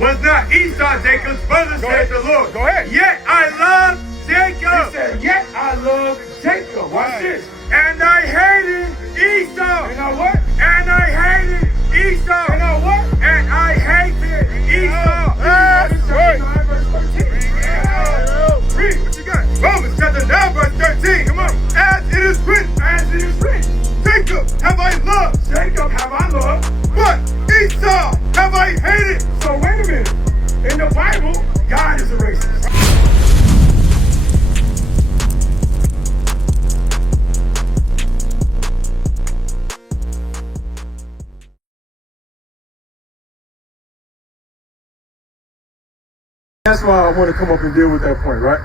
Was not Esau Jacob's brother, said the Lord. Go ahead. Yet I love Jacob. He said, yet I love Jacob. Watch this. And I hated Esau. And I what? And I hated Esau. And I what? And I hated Esau. That's right. Read what you got. Romans chapter 9 verse 13. Come on. As it is written. As it is written. Jacob have I loved. Jacob have I loved. But Esau have I hated. So wait a minute. In the Bible, God is a racist. That's why I want to come up and deal with that point, right?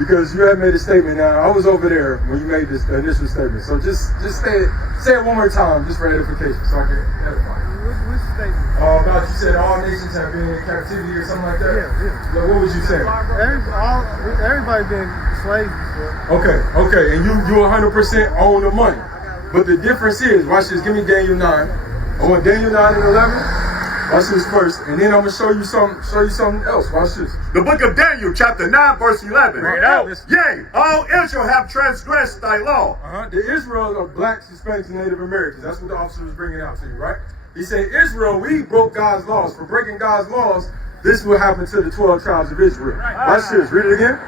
Because you had made a statement. Now, I was over there when you made this initial statement. So just say it one more time, just for edification, so I can edify. Which statement? About you said all nations have been in captivity or something like that? Yeah. So what was you saying? Everybody been slaves before. Okay. And you 100% own the money. But the difference is, watch this, give me Daniel 9. I want Daniel 9 and 11. Watch this first, and then I'm gonna show you something else. Watch this. The book of Daniel, chapter 9, verse 11. Bring it out. Yea, all Israel have transgressed thy law. The Israel are blacks, Hispanics, and Native Americans. That's what the officer was bringing out to you, right? He said, Israel, we broke God's laws. For breaking God's laws, this will happen to the 12 tribes of Israel. Watch this. Read it again.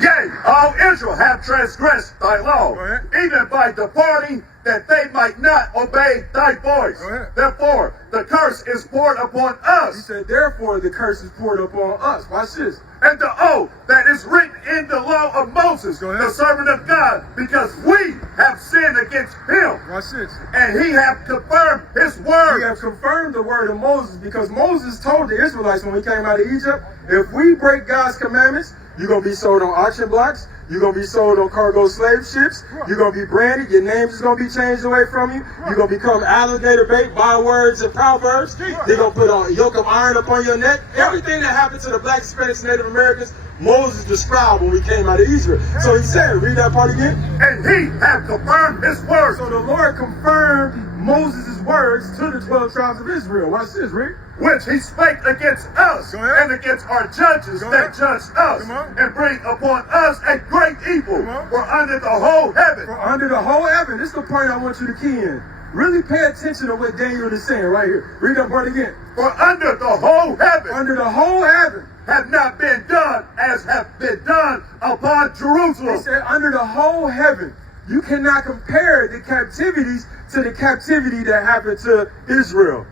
Yea, all Israel have transgressed thy law, even by departing, that they might not obey thy voice. Therefore, the curse is poured upon us. He said, therefore, the curse is poured upon us. Watch this. And the oath that is written in the law of Moses, the servant of God, because we have sinned against him. Watch this. And he hath confirmed his word. He have confirmed the word of Moses, because Moses told the Israelites when we came out of Egypt, if we break God's commandments, you're going to be sold on auction blocks. You're going to be sold on cargo slave ships. You're going to be branded. Your name is going to be changed away from you. You're going to become alligator bait, bywords and proverbs. They're going to put a yoke of iron upon your neck. Everything that happened to the blacks, Hispanics, Native Americans, Moses described when we came out of Israel. So he said, read that part again. And he hath confirmed his word. So the Lord confirmed Moses' words to the 12 tribes of Israel. Watch this, Rick. Which he spake against us and against our judges that judged us, and bring upon us a great evil. For under the whole heaven. For under the whole heaven. This is the point I want you to key in. Really pay attention to what Daniel is saying right here. Read that part again. For under the whole heaven. Under the whole heaven. Have not been done as have been done upon Jerusalem. He said under the whole heaven. You cannot compare the captivities to the captivity that happened to Israel.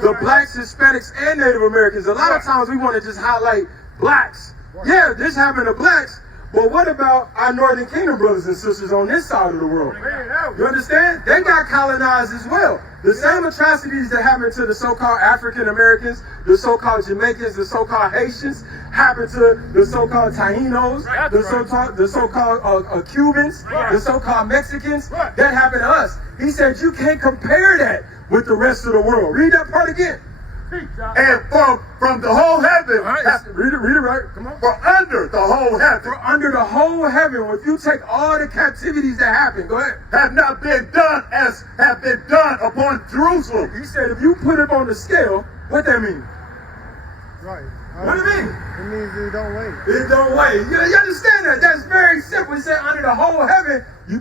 The blacks, Hispanics, and Native Americans. A lot of times we want to just highlight blacks. Yeah, this happened to blacks. But what about our Northern Kingdom brothers and sisters on this side of the world? You understand? They got colonized as well. The same atrocities that happened to the so-called African Americans, the so-called Jamaicans, the so-called Haitians, happened to the so-called Taínos, the so-called Cubans, the so-called Mexicans. That happened to us. He said you can't compare that with the rest of the world. Read that part again. And from the whole heaven, read it right. Come on. For under the whole heaven. For under the whole heaven, if you take all the captivities that happened, go ahead. Have not been done as have been done upon Jerusalem. He said if you put it on the scale, what that mean? Right. What do you mean? It means it don't weigh. It don't weigh. You understand that? That's very simple. He said under the whole heaven, you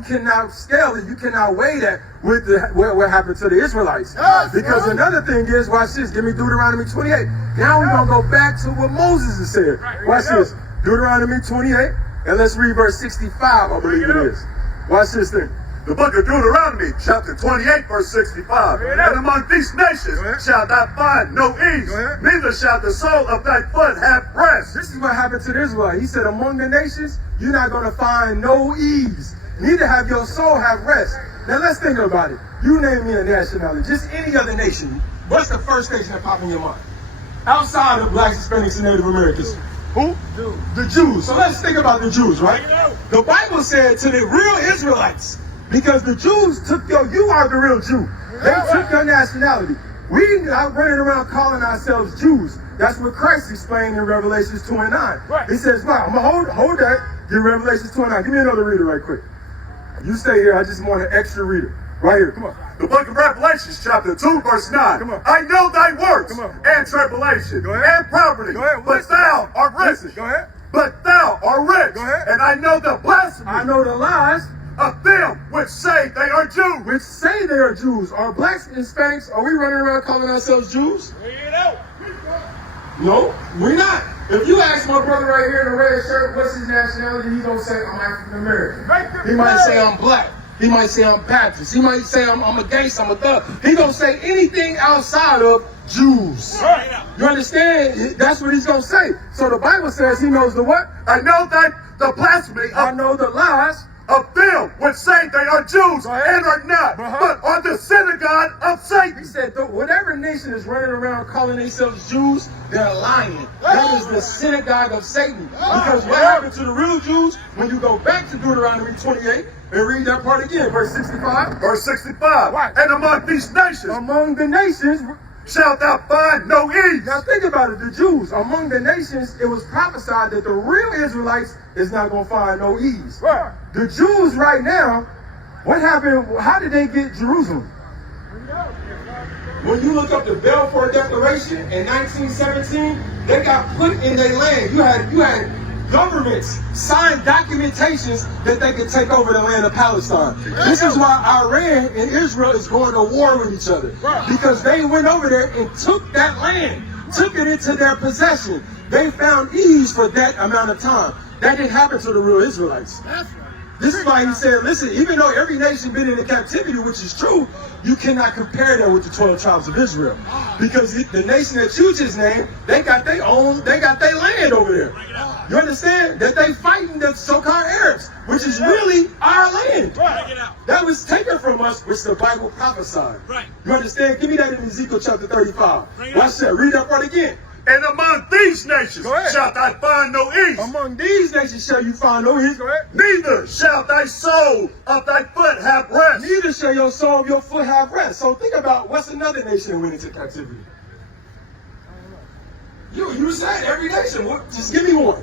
cannot scale it. You cannot weigh that with what happened to the Israelites. Because another thing is, watch this. Give me Deuteronomy 28. Now we're going to go back to what Moses has said. Watch this. Deuteronomy 28. And let's read verse 65, I believe it is. Watch this thing. The book of Deuteronomy, chapter 28, verse 65. And among these nations shalt thou find no ease, neither shall the sole of thy foot have rest. This is what happened to Israel. He said, among the nations, you're not going to find no ease, neither have your soul have rest. Now let's think about it. You name me a nationality, just any other nation. What's the first nation that pops in your mind? Outside of blacks, Hispanics, and Native Americans. Who? The Jews. So let's think about the Jews, right? The Bible said to the real Israelites, because the Jews took you are the real Jew. They took your nationality. We are running around calling ourselves Jews. That's what Christ explained in Revelations 2 and 9. He says, wow, I'm going to hold that. Give Revelations 2 and 9. Give me another reader right quick. You stay here. I just want an extra reader. Right here, come on. The book of Revelation, chapter 2, verse 9. Come on. I know thy works Come on. and tribulation Go ahead. and poverty, Go ahead. but thou art rich. Listen, go ahead. But thou art rich. Go ahead. And I know the blasphemy I know the lies of them which say they are Jews. which say they are Jews. Are blacks and Hispanics, are we running around calling ourselves Jews? No, we're not. If you ask my brother right here in the red shirt, what's his nationality, he's going to say, I'm African American. He might say, I'm black. He might say, I'm Baptist. He might say, I'm a gangster, I'm a thug. He don't say anything outside of Jews. You understand? That's what he's going to say. So the Bible says he knows the what? I know that the blasphemy I know the lies of them which say they are Jews and are not, but are the synagogue of He Satan. said, whatever nation is running around calling themselves Jews, they're lying. That is the synagogue of Satan. Because what happened to the real Jews, when you go back to Deuteronomy 28 and read that part again, verse 65. Verse 65. Right. And among these nations Among the nations, shalt thou find no ease. now think about it, the Jews, among the nations, it was prophesied that the real Israelites is not going to find no ease. Right. The Jews right now, what happened, how did they get Jerusalem? When you look up the Balfour Declaration in 1917, they got put in their land. You had governments sign documentations that they could take over the land of Palestine. This is why Iran and Israel is going to war with each other. Because they went over there and took that land, took it into their possession. They found ease for that amount of time. That didn't happen to the real Israelites. This is why he said, listen, even though every nation been in captivity, which is true, you cannot compare that with the 12 tribes of Israel. Because the nation that you just named, they got their land over there. You understand? That they fighting the so-called Arabs, which is really our land. That was taken from us, which the Bible prophesied. You understand? Give me that in Ezekiel chapter 35. Watch that. Read that part again. And among these nations Go ahead. shalt thou find no ease. Among these nations shall you find no ease. Go ahead. Neither shall thy soul of thy foot have rest. Neither shall your soul of your foot have rest. So think about what's another nation that went into captivity. You said every nation. Just give me one.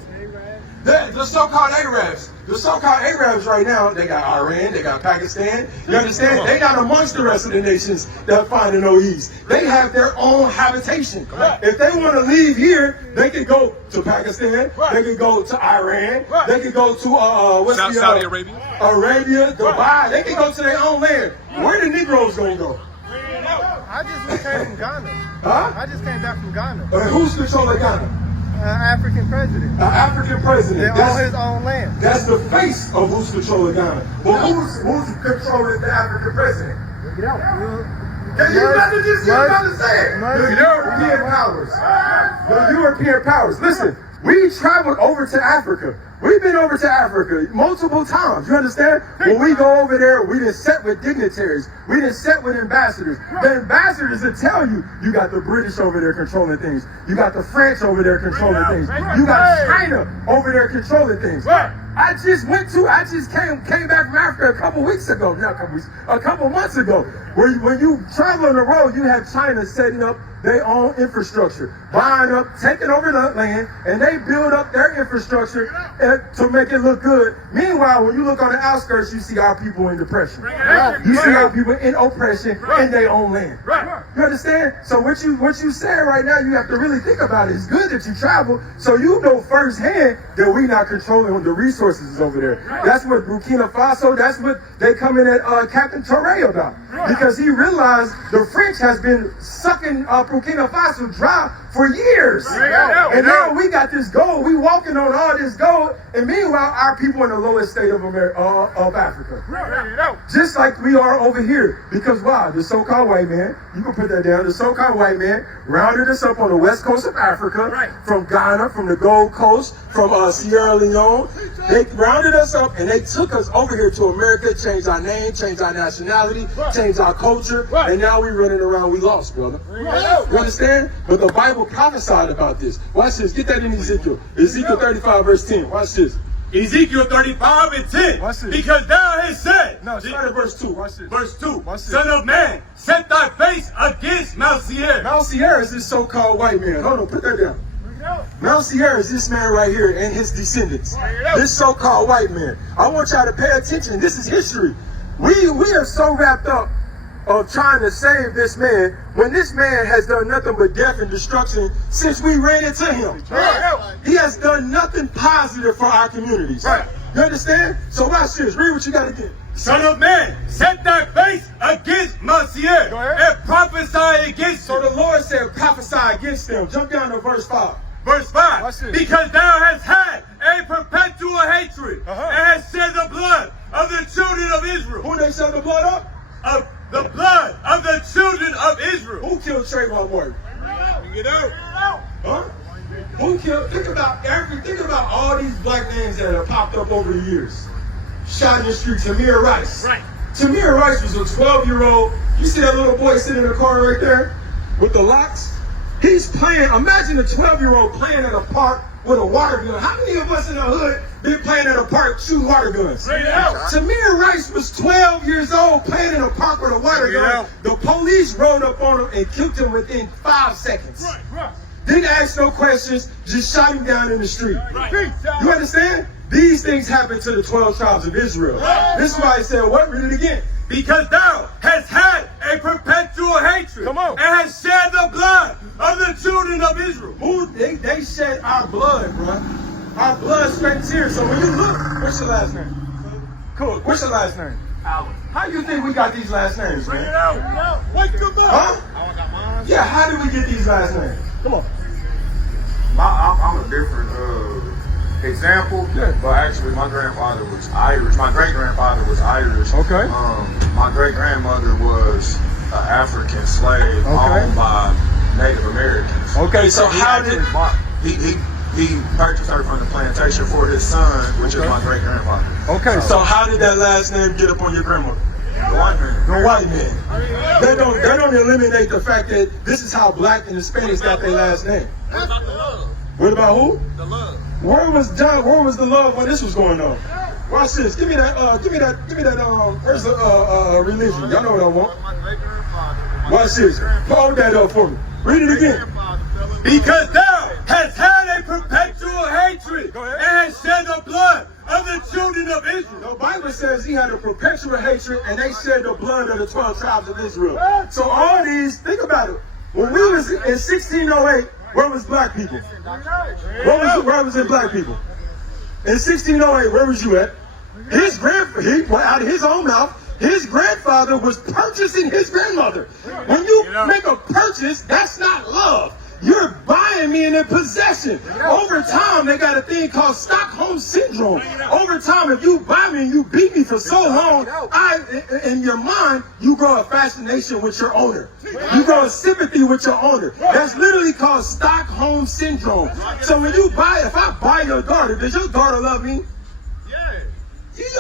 The so-called Arabs. The so-called Arabs right now, they got Iran, they got Pakistan. You understand? They not amongst the rest of the nations that find no ease. They have their own habitation. If they want to leave here, they can go to Pakistan. They can go to Iran. They can go to Saudi Arabia. Arabia, Dubai. They can go to their own land. Where the Negroes gonna go? I just came from Ghana. Huh? I just came back from Ghana. Who's controlling Ghana? African president. An African president. They own his own land. That's the face of who's controlling Ghana. But who's controlling the African president? Get out. Can you imagine this? You about to say it? The European powers. The European powers. Listen, we traveled over to Africa. We've been over to Africa multiple times. You understand? When we go over there, we done sat with dignitaries. We done sat with ambassadors. The ambassadors will tell you, you got the British over there controlling things. You got the French over there controlling things. You got China over there controlling things. I just came back from Africa a couple weeks ago. Not a couple weeks, a couple months ago. When you travel on the road, you have China setting up their own infrastructure, buying up, taking over the land, and they build up their infrastructure to make it look good. Meanwhile, when you look on the outskirts, you see our people in depression. You see our people in oppression in their own land. You understand? So what you said right now, you have to really think about it. It's good that you travel, so you know firsthand that we not controlling the resources over there. That's what Burkina Faso, that's what they come in at Captain Touré about. Because he realized the French has been sucking Burkina Faso dry for years. And now we got this gold. We walking on all this gold. And meanwhile, our people in the lowest state of Africa. Just like we are over here. Because why? The so-called white man, you can put that down, the so-called white man rounded us up on the west coast of Africa, from Ghana, from the Gold Coast, from Sierra Leone. They rounded us up and they took us over here to America, changed our name, changed our nationality, changed our culture, and now we running around, we lost, brother. You understand? But the Bible prophesied about this. Watch this. Get that in Ezekiel. Ezekiel 35 verse 10. Watch this. Ezekiel 35 and 10. Watch this. Because thou hast said. No, start at verse 2. Watch this. Verse 2. Watch this. Son of man, set thy face against Mount Seir. Mount Seir is this so-called white man. Hold on, put that down. Mount Seir is this man right here and his descendants. This so-called white man. I want y'all to pay attention. This is history. We are so wrapped up of trying to save this man when this man has done nothing but death and destruction since we ran into him. He has done nothing positive for our communities. You understand? So watch this. Read what you got to get. Son of man, set thy face against Messiah and prophesy against So him. the Lord said, prophesy against them. Jump down to verse 5. Verse Watch 5. this. Because thou hast had a perpetual hatred and hast shed the blood of the children of Israel. Who they shed the blood of? Of the blood of the children of Israel. Who killed Trayvon Martin? Get out. Huh? Who killed? Think about all these black names that have popped up over the years. Shot in the street, Tamir Rice. Right. Tamir Rice was a 12-year-old. You see that little boy sitting in the car right there with the locks? He's playing. Imagine a 12-year-old playing at a park with a water gun. How many of us in the hood been playing at a park shooting water guns? Bring it out. Tamir Rice was 12 years old playing in a park with a water gun. The police rolled up on him and killed him within 5 seconds. Right. Didn't ask no questions, just shot him down in the street. Right. You understand? These things happen to the 12 tribes of Israel. This is why I said, what? Read it again. Because thou hast had a perpetual hatred and hast shed the blood of the children of Israel. Who they shed our blood, bro. Our blood sweat and tears. So when you look, what's your last name? Cool. What's your last name? Alan. How you think we got these last names, Bring it man? out. Wake them up. Huh? Yeah, how did we get these last names? Come on. I'm a different example, but actually my grandfather was Irish. My great-grandfather was Irish. Okay. My great-grandmother was an African slave owned by Native Americans. Okay, so how did... He purchased her from the plantation for his son, which is my great-grandfather. Okay, so how did that last name get up on your grandmother? The white man. The white man. They don't eliminate the fact that this is how black and Hispanics got their last name. What about the love? What about who? The love. Where was the love when this was going on? Watch this. Give me that. Where's the religion? Y'all know what I want. My great-grandfather. Watch this. Hold that up for me. Read it again. Because thou hast had a perpetual hatred and hast shed the blood of the children of Israel. The Bible says he had a perpetual hatred and they shed the blood of the 12 tribes of Israel. So all these, think about it. When we was in 1608, where was black people? Where was it black people? In 1608, where was you at? Out of his own mouth, his grandfather was purchasing his grandmother. When you make a purchase, that's not love. You're buying me in possession. Over time, they got a thing called Stockholm Syndrome. Over time, if you buy me and you beat me for so long, in your mind, you grow a fascination with your owner. You grow a sympathy with your owner. That's literally called Stockholm Syndrome. So when you buy, if I buy your daughter, does your daughter love me? Yeah.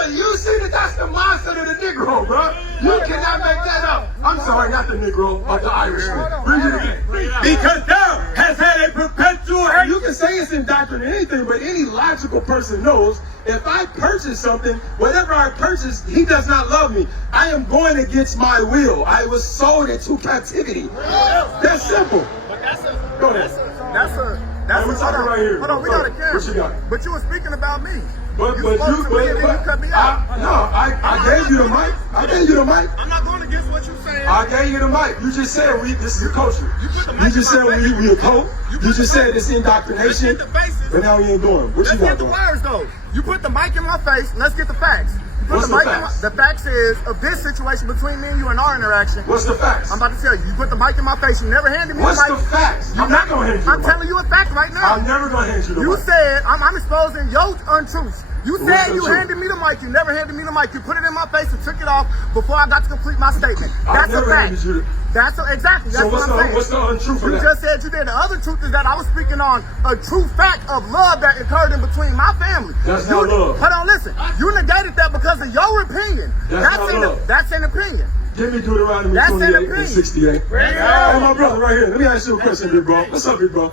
You see that that's the mindset of the Negro, bro. You cannot make that up. I'm sorry, not the Negro, but the Irishman. Read it again. Because thou hast had a perpetual hatred. You can say it's indoctrinated anything, but any logical person knows if I purchase something, whatever I purchase, he does not love me. I am going against my will. I was sold into captivity. That's simple. Go ahead. That's we're talking right here. Hold on, we got a camera. What you got? But you were speaking about me. You cut me out. I gave you the mic. I'm not going against what you're saying. I gave you the mic. You just said this is a culture. You just said we a cult. You just said it's indoctrination. But now we ain't doing. What you Let's got get the going? words though. You put the mic in my face. Let's get the facts. What's the facts? The facts is of this situation between me and you and our interaction. What's the facts? I'm about to tell you. You put the mic in my face. You never handed me What's the mic. the facts? You're not gonna hand you I'm the mic. telling you a fact right now. I'm never gonna hand you the You mic. said I'm exposing your untruths. You What's said the you truth? handed me the mic. You never handed me the mic. You put it in my face and took it off before I got to complete my statement. That's a never fact. handed you Exactly. That's So what I'm saying. what's the untruth of You that? just said you did. The other truth is that I was speaking on a true fact of love that occurred in between my family. That's not love. Hold on, listen. You negated that because of your opinion. That's not love. That's an opinion. Give me Deuteronomy That's an 28 and opinion. 68. Hey, my brother right here. Let me ask you a question, big bro. What's up, big bro?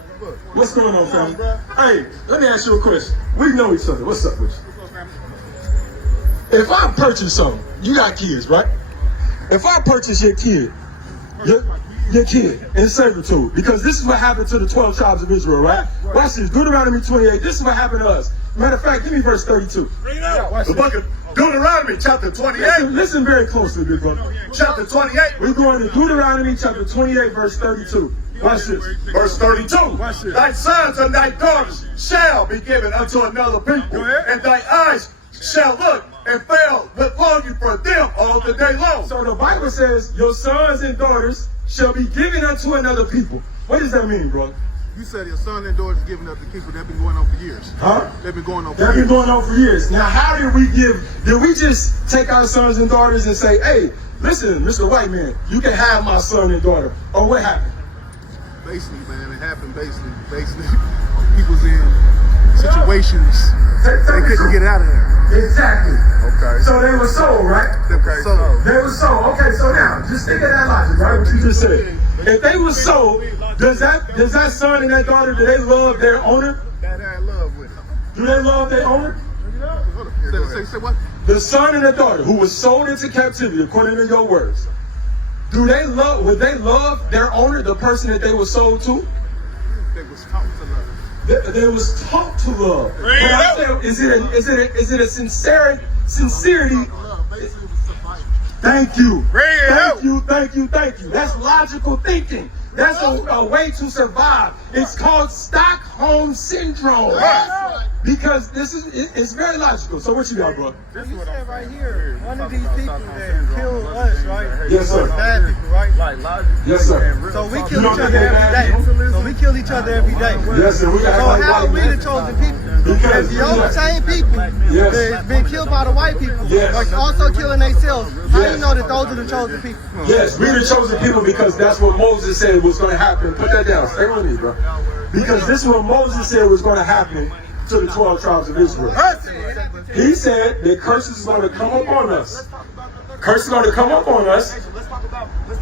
What's going on, family? Hey, let me ask you a question. We know each other. What's up with you? If I purchase something, you got kids, right? If I purchase your kid, your kid in servitude. Because this is what happened to the 12 tribes of Israel, right? Watch this. Deuteronomy 28. This is what happened to us. Matter of fact, give me verse 32. Bring it out. The book of Deuteronomy, chapter 28. Listen very closely, big brother. Chapter 28. We're going to Deuteronomy chapter 28, verse 32. Watch this. Verse 32. Watch this. Thy sons and thy daughters shall be given unto another people, and thy eyes shall look and fail with longing for them all the day long. So the Bible says, your sons and daughters shall be given unto another people. What does that mean, bro? You said your son and daughters giving up the people. They've been going on for years. Huh? They've been going on for They've years. been going on for years. Now, how did we just take our sons and daughters and say, hey, listen, Mr. White Man, you can have my son and daughter? Or what happened? Basically, man, it happened basically. People's in situations they couldn't get out of there. Exactly. Okay. So they were sold, right? Okay. So They were sold. Okay, so now, just think of that logic, right? What you just said. If they were sold, does that son and that daughter, do they love their owner? that had love with them. Do they love their owner? Say what? The son and the daughter who was sold into captivity, according to your words, would they love their owner, the person that they were sold to? They was taught to love. They was taught to love. But I said, is it a sincerity? Love basically was survival. Thank you. Thank you. That's logical thinking. That's a way to survive. It's called Stockholm Syndrome. Right. Because it's very logical. So what you got, bro? You said right here, one of these people that killed us, right? Yes, sir. Bad people, right? Yes, sir. So we kill each other every day. Yes, sir. We So got how are we the chosen people? Because If the same people Yes. that's been killed by the white people, Yes. like also killing themselves, how do Yes. you know that those are the chosen people? Yes, we the chosen people because that's what Moses said was going to happen. Put that down. Stay with me, bro. Because this is what Moses said was going to happen to the 12 tribes of Israel. He said that curses is going to come up on us. Curses is going to come up on us.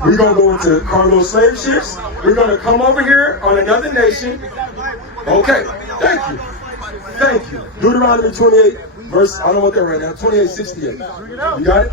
We're going to go into cargo slave ships. We're going to come over here on another nation. Okay, thank you. Deuteronomy 28, verse, I don't want that right now, 28:68. You got it?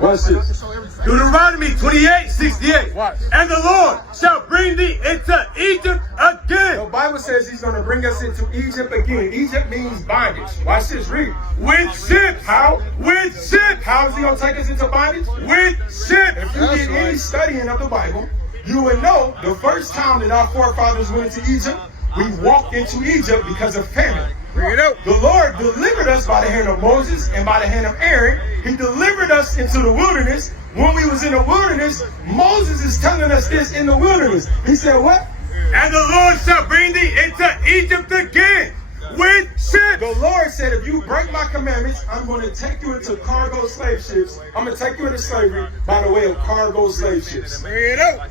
Watch this. Deuteronomy 28:68. And the Lord shall bring thee into Egypt again. The Bible says he's going to bring us into Egypt again. Egypt means bondage. Watch this, read. With ships. How? With ships. How is he going to take us into bondage? With ships. If you did any studying of the Bible, you would know the first time that our forefathers went into Egypt, we walked into Egypt because of famine. The Lord delivered us by the hand of Moses and by the hand of Aaron. He delivered us into the wilderness. When we was in the wilderness, Moses is telling us this in the wilderness. He said, what? And the Lord shall bring thee into Egypt again with ships. The Lord said, if you break my commandments, I'm going to take you into cargo slave ships. I'm going to take you into slavery by the way of cargo slave ships.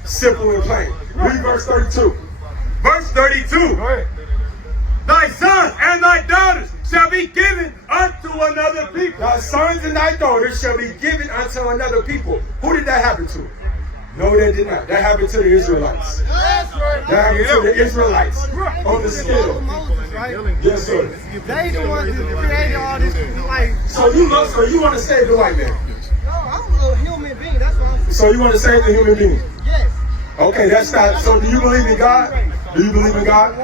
Simple and plain. Read verse 32. Verse 32. Go ahead. Thy sons and thy daughters shall be given unto another people. Thy sons and thy daughters shall be given unto another people. Who did that happen to? No, that did not. That happened to the Israelites. That happened to the Israelites on the scale. Moses, right? Yes, sir. They the ones that created all this, like, So you want to save the white man. no, I'm a human being, that's what I'm saying. So you want to save the human being. Yes. Okay, that's not. So do you believe in God? Do you believe in God?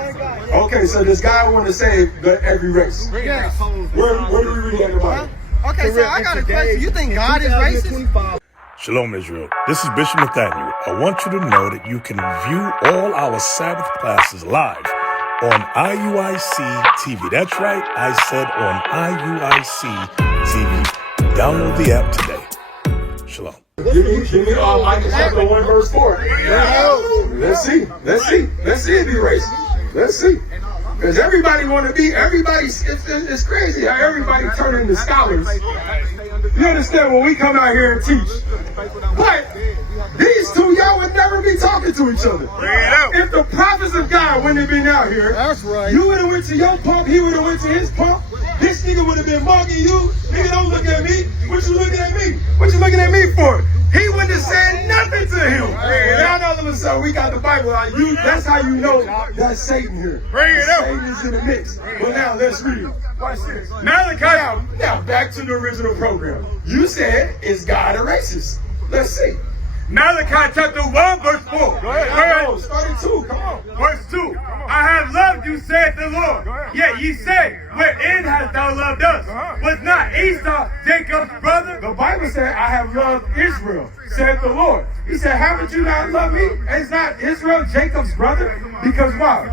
Okay, so does God want to save every race? Yes. Where do we read that in the Bible? Okay, so I got a question. You think God is racist? Shalom, Israel. This is Bishop Nathaniel. I want you to know that you can view all our Sabbath classes live on IUIC TV. That's right, I said on IUIC TV. Download the app today. Shalom. Give me Micah chapter 1 verse 4. Let's see if he racist. Let's see. Because everybody want to be, it's crazy how everybody turn into scholars. You understand when we come out here and teach. But these two, y'all would never be talking to each other. If the prophets of God wouldn't have been out here, That's right. you would have went to your pump, he would have went to his pump. This nigga would have been mugging you. Nigga, don't look at me. What you looking at me? What you looking at me for? He wouldn't have said nothing to him. Now all of a sudden we got the Bible. That's how you know that's Satan here. Satan is in the mix. But now let's read it. Watch this. Now back to the original program. You said, is God a racist? Let's see. Malachi chapter 1, verse 4. Go ahead. Start at 2. Come on. Verse 2. I have loved you, saith the Lord. Yet ye say, wherein hast thou loved us? Was not Esau Jacob's brother? The Bible said, I have loved Israel, said the Lord. He said, haven't you not loved me? Is not Israel Jacob's brother? Because why?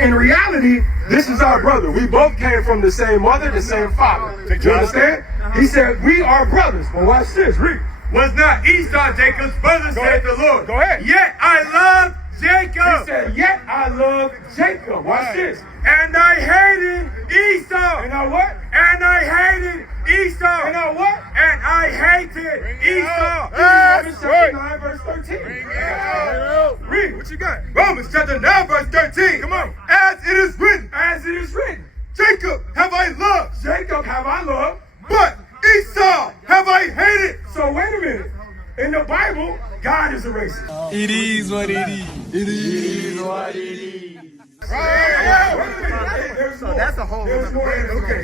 In reality, this is our brother. We both came from the same mother, the same father. You understand? He said, we are brothers. Well, watch this. Read. Was not Esau Jacob's brother, said the Lord. Go ahead. Yet I love Jacob. He said, yet I love Jacob. Watch this. And I hated Esau. And I what? And I hated Esau. And I what? And I hated Esau. Romans chapter 9, verse 13. Read. What you got? Romans chapter 9, verse 13. Come on. As it is written. As it is written. Jacob have I loved. Jacob have I loved. But Esau have I hated. So wait a minute. In the Bible, God is a racist. It is what it is. It is what it is. So that's a whole There's more okay.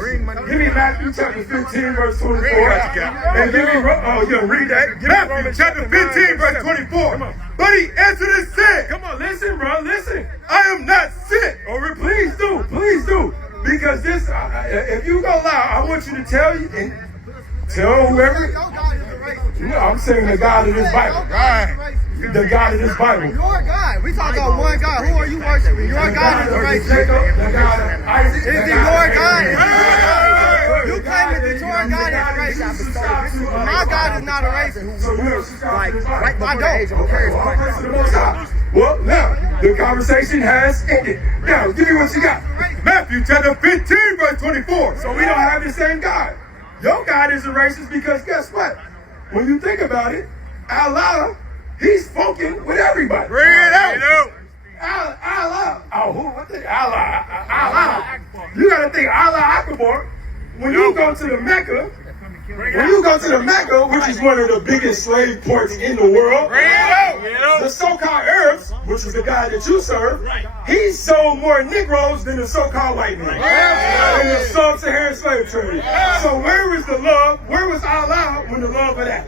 Give me Matthew chapter 15, verse 24. And give me, read that. Matthew chapter 15, verse 24. But he answered and said, Come on, listen, bro, listen. I am not sent. Please do. Because this, if you go loud, I want you to tell whoever. No, I'm saying the God of this Bible. The God of this Bible. Your God. We talk about one God. Who are you worshiping? Your God is racist. The God of Isaac. Is it your God? You claim that your God is racist. My God is not a racist. Like, I don't. Well, now, the conversation has ended. Now, give me what you got. Matthew chapter 15, verse 24. So we don't have the same God. Your God is a racist because guess what? When you think about it, Allah, he's spoken with everybody. Bring it out. Allah. Oh, who? What the? Allah. You got to think Allah Akbar. When you go to the Mecca, which is one of the biggest slave ports in the world, the so-called Arabs, which is the guy that you serve, he sold more Negroes than the so-called white man in the sub-Saharan slave trade. So where was the love? Where was Allah when the love of that?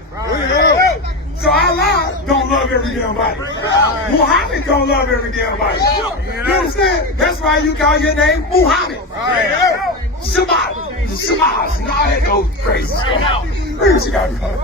So Allah don't love every damn body. Muhammad don't love every damn body. You understand? That's why you call your name Muhammad. Shabbat. Now that goes crazy.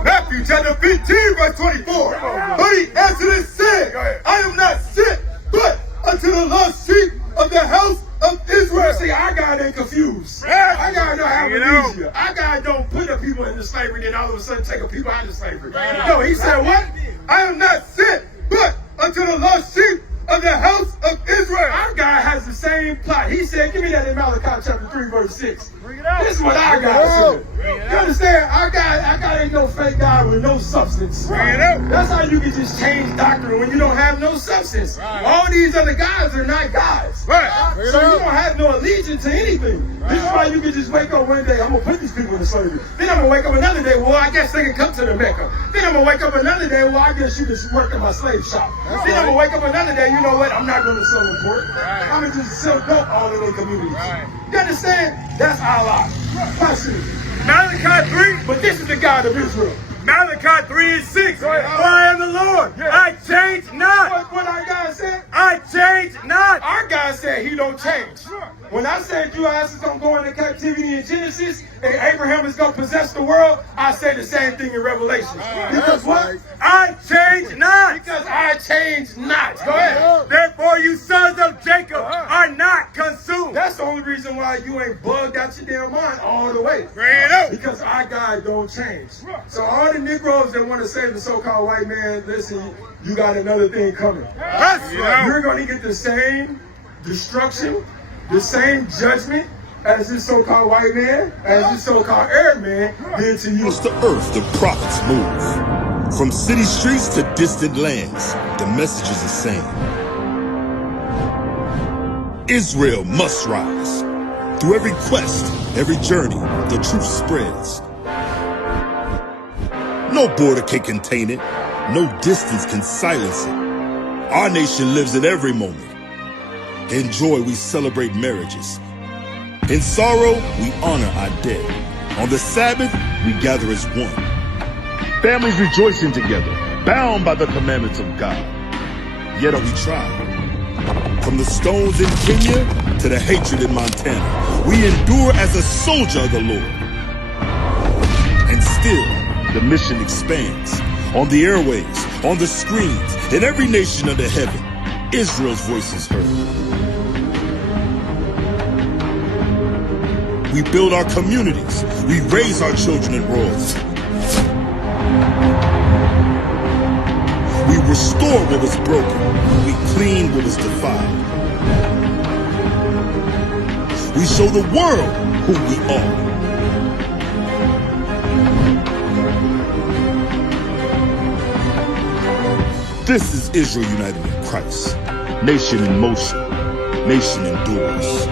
Matthew chapter 15, verse 24. But he answered and said, I am not sent, but unto the lost sheep of the house of Israel. See, our God ain't confused. Our God don't have amnesia. Our God don't put the people into slavery, then all of a sudden take the people out of slavery. No, he said what? I am not sent, but unto the lost sheep of the house of Israel. Our God has the same plot. He said, give me that in Malachi chapter 3, verse 6. This is what our God said. You understand? Our God ain't no fake God with no substance. That's how you can just change doctrine when you don't have no substance. All these other gods are not gods. So you don't have no allegiance to anything. This is why you can just wake up one day, I'm going to put these people into slavery. Then I'm going to wake up another day, well, I guess they can come to the Mecca. Then I'm going to wake up another day, well, I guess you can work in my slave shop. Then I'm going to wake up another day, you know what, I'm not going to sell pork. I'm going to just sell dope all in their communities. You understand? That's Allah. Malachi 3. But this is the God of Israel. Malachi 3 and 6. For I am the Lord. I change not. What our God said? I change not. Our God said he don't change. When I said you asses don't go into captivity in Genesis and Abraham is going to possess the world, I say the same thing in Revelation. Because what? I change not. Because I change not. Go ahead. Therefore you sons of Jacob are not consumed. That's the only reason why you ain't bugged out your damn mind all the way. Because our God don't change. So all the Negroes that want to save the so-called white man, listen, you got another thing coming. You're going to get the same destruction, the same judgment as this so-called white man, as this so-called Arab man did to you. Across the earth, the prophets move. From city streets to distant lands, the message is the same. Israel must rise. Through every quest, every journey, the truth spreads. No border can contain it. No distance can silence it. Our nation lives in every moment. In joy, we celebrate marriages. In sorrow, we honor our dead. On the Sabbath, we gather as one. families rejoicing together, bound by the commandments of God. Yet we tried. From the stones in Kenya to the hatred in Montana, we endure as a soldier of the Lord. And still, the mission expands. On the airwaves, on the screens, in every nation under heaven, Israel's voice is heard. We build our communities. We raise our children in royalty. We restore what was broken. We clean what was defiled. We show the world who we are. This is Israel united in Christ. Nation in motion. Nation endures.